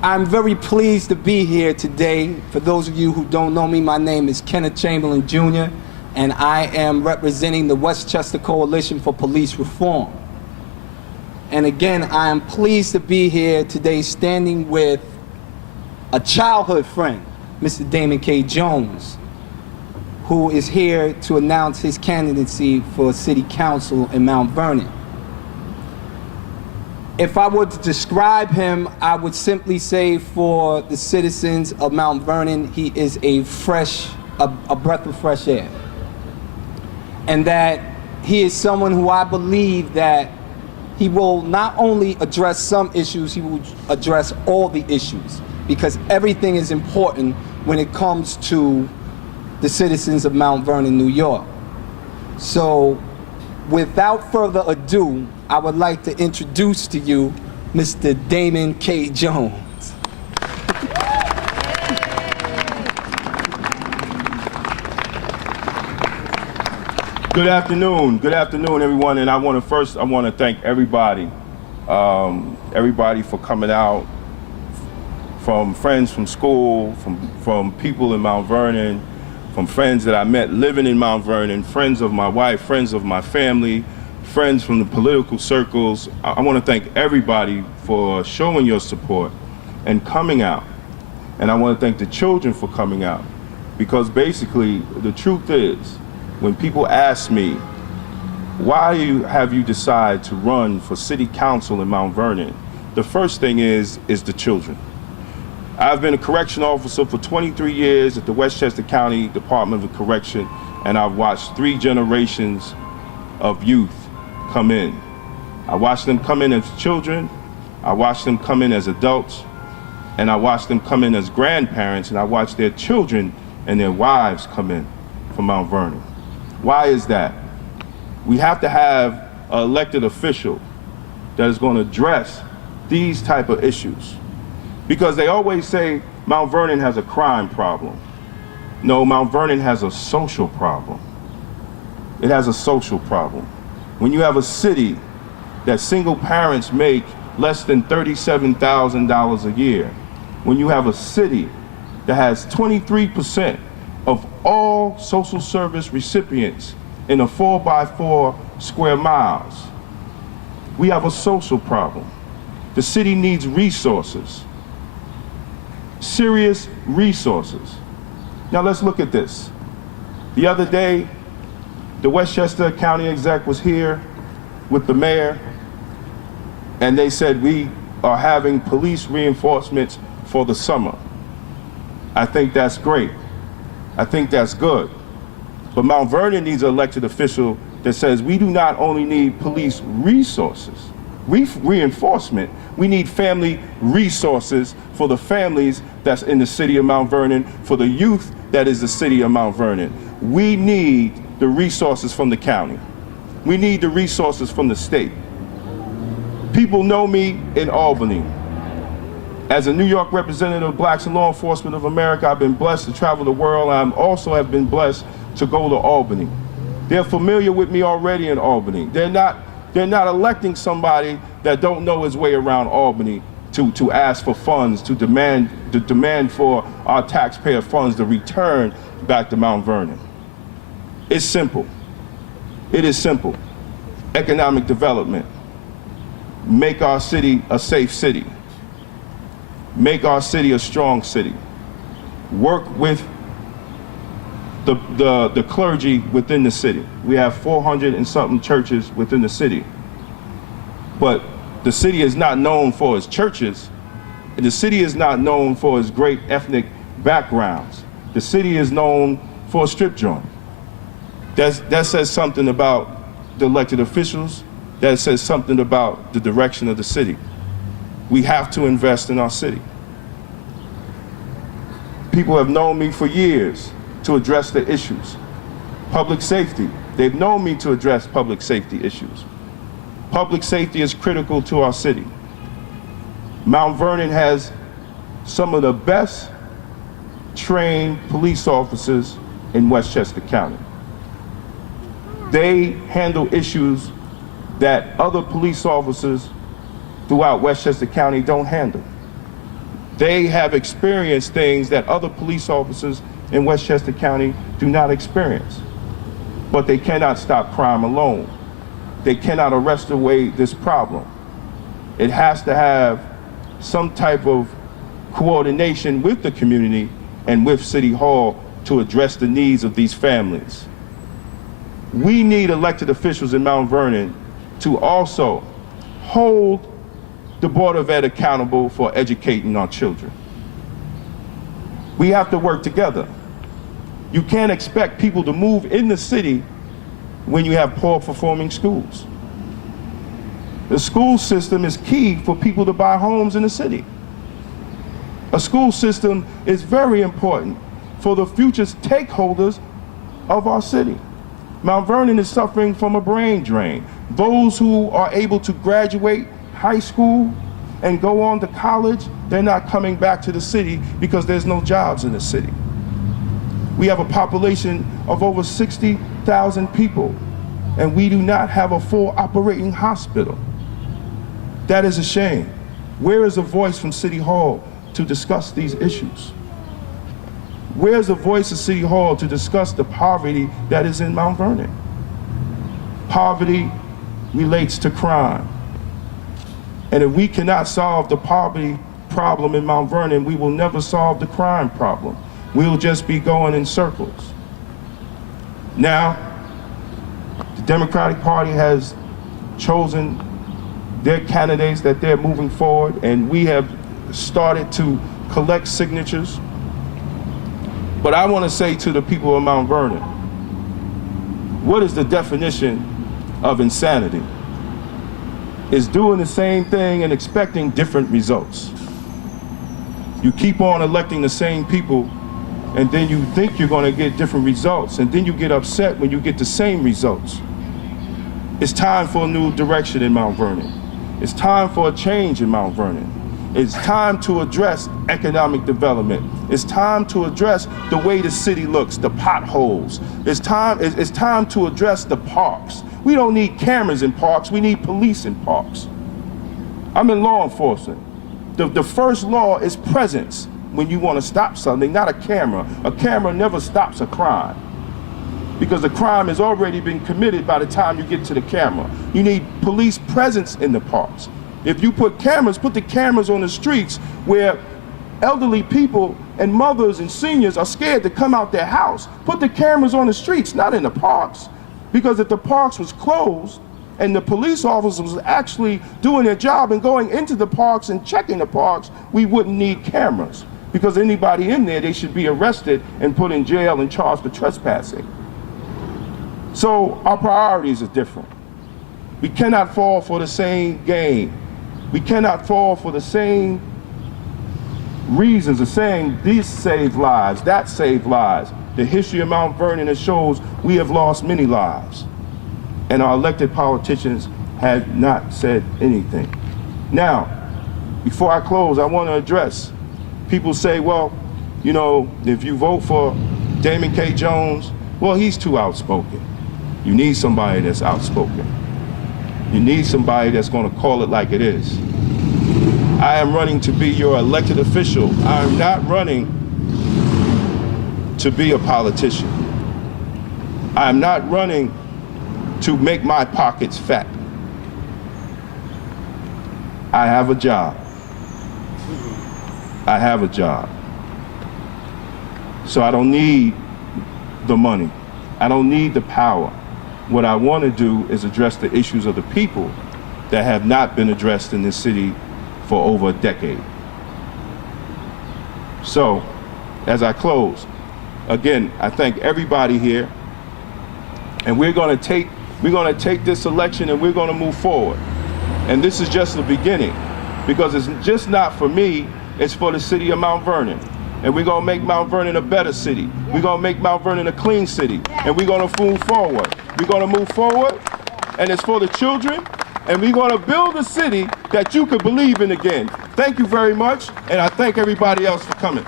I'm very pleased to be here today. For those of you who don't know me, my name is Kenneth Chamberlain Jr., and I am representing the Westchester Coalition for Police Reform. And again, I am pleased to be here today standing with a childhood friend, Mr. Damon K. Jones, who is here to announce his candidacy for City Council in Mount Vernon. If I were to describe him, I would simply say for the citizens of Mount Vernon, he is a breath of fresh air. And that he is someone who I believe that he will not only address some issues, he will address all the issues, because everything is important when it comes to the citizens of Mount Vernon, New York. So, without further ado, I would like to introduce to you Mr. Damon K. Jones. Good afternoon, everyone. And I want to thank everybody, everybody for coming out, from friends from school, from people in Mount Vernon, from friends that I met living in Mount Vernon, friends of my wife, friends of my family, friends from the political circles. I want to thank everybody for showing your support and coming out. And I want to thank the children for coming out, because basically the truth is, when people ask me, why have you decided to run for city council in Mount Vernon? The first thing is the children. I've been a correction officer for 23 years at the Westchester County Department of Correction, and I've watched 3 generations of youth come in. I watched them come in as children, I watched them come in as adults, and I watched them come in as grandparents, and I watched their children and their wives come in from Mount Vernon. Why is that? We have to have an elected official that is going to address these type of issues. Because they always say Mount Vernon has a crime problem. No, Mount Vernon has a social problem. It has a social problem. When you have a city that single parents make less than $37,000 a year, when you have a city that has 23% of all social service recipients in a 4x4 square miles, we have a social problem. The city needs resources, serious resources. Now let's look at this. The other day, the Westchester County exec was here with the mayor, and they said we are having police reinforcements for the summer. I think that's great. I think that's good. But Mount Vernon needs an elected official that says we do not only need police resources, reinforcement, we need family resources for the families that's in the city of Mount Vernon, for the youth that is the city of Mount Vernon. We need the resources from the county. We need the resources from the state. People know me in Albany. As a New York representative of Blacks in Law Enforcement of America, I've been blessed to travel the world. I also have been blessed to go to Albany. They're familiar with me already in Albany. They're not electing somebody that don't know his way around Albany to ask for funds, to demand for our taxpayer funds to return back to Mount Vernon. It's simple. It is simple. Economic development. Make our city a safe city. Make our city a strong city. Work with the clergy within the city. We have 400 and something churches within the city. But the city is not known for its churches. The city is not known for its great ethnic backgrounds. The city is known for a strip joint. That says something about the elected officials. That says something about the direction of the city. We have to invest in our city. People have known me for years to address the issues. Public safety, they've known me to address public safety issues. Public safety is critical to our city. Mount Vernon has some of the best trained police officers in Westchester County. They handle issues that other police officers throughout Westchester County don't handle. They have experienced things that other police officers in Westchester County do not experience. But they cannot stop crime alone. They cannot arrest away this problem. It has to have some type of coordination with the community and with City Hall to address the needs of these families. We need elected officials in Mount Vernon to also hold the Board of Ed accountable for educating our children. We have to work together. You can't expect people to move in the city when you have poor performing schools. The school system is key for people to buy homes in the city. A school system is very important for the future stakeholders of our city. Mount Vernon is suffering from a brain drain. Those who are able to graduate high school and go on to college, they're not coming back to the city because there's no jobs in the city. We have a population of over 60,000 people, and we do not have a full operating hospital. That is a shame. Where is a voice from City Hall to discuss these issues? Where's the voice of City Hall to discuss the poverty that is in Mount Vernon? Poverty relates to crime. And if we cannot solve the poverty problem in Mount Vernon, we will never solve the crime problem. We'll just be going in circles. Now, the Democratic Party has chosen their candidates that they're moving forward, and we have started to collect signatures. But I want to say to the people of Mount Vernon, what is the definition of insanity? It's doing the same thing and expecting different results. You keep on electing the same people, and then you think you're going to get different results, and then you get upset when you get the same results. It's time for a new direction in Mount Vernon. It's time for a change in Mount Vernon. It's time to address economic development. It's time to address the way the city looks, the potholes. It's time to address the parks. We don't need cameras in parks, we need police in parks. I'm in law enforcement. The first law is presence when you want to stop something, not a camera. A camera never stops a crime, because the crime has already been committed by the time you get to the camera. You need police presence in the parks. If you put the cameras on the streets where elderly people and mothers and seniors are scared to come out their house. Put the cameras on the streets, not in the parks. Because if the parks was closed and the police officers was actually doing their job and going into the parks and checking the parks, we wouldn't need cameras. Because anybody in there, they should be arrested and put in jail and charged for trespassing. So our priorities are different. We cannot fall for the same game. We cannot fall for the same reasons of saying this saved lives, that saved lives. The history of Mount Vernon shows we have lost many lives, and our elected politicians have not said anything. Now, before I close, I want to address, people say, well, you know, if you vote for Damon K. Jones, well, he's too outspoken. You need somebody that's outspoken. You need somebody that's going to call it like it is. I am running to be your elected official. I am not running to be a politician. I am not running to make my pockets fat. I have a job. I have a job. So I don't need the money. I don't need the power. What I want to do is address the issues of the people that have not been addressed in this city for over a decade. So, as I close, again, I thank everybody here, and we're going to take this election and we're going to move forward. And this is just the beginning, because it's just not for me, it's for the city of Mount Vernon. And we're going to make Mount Vernon a better city. We're going to make Mount Vernon a clean city. And we're going to move forward. We're going to move forward, and it's for the children. And we're going to build a city that you could believe in again. Thank you very much, and I thank everybody else for coming.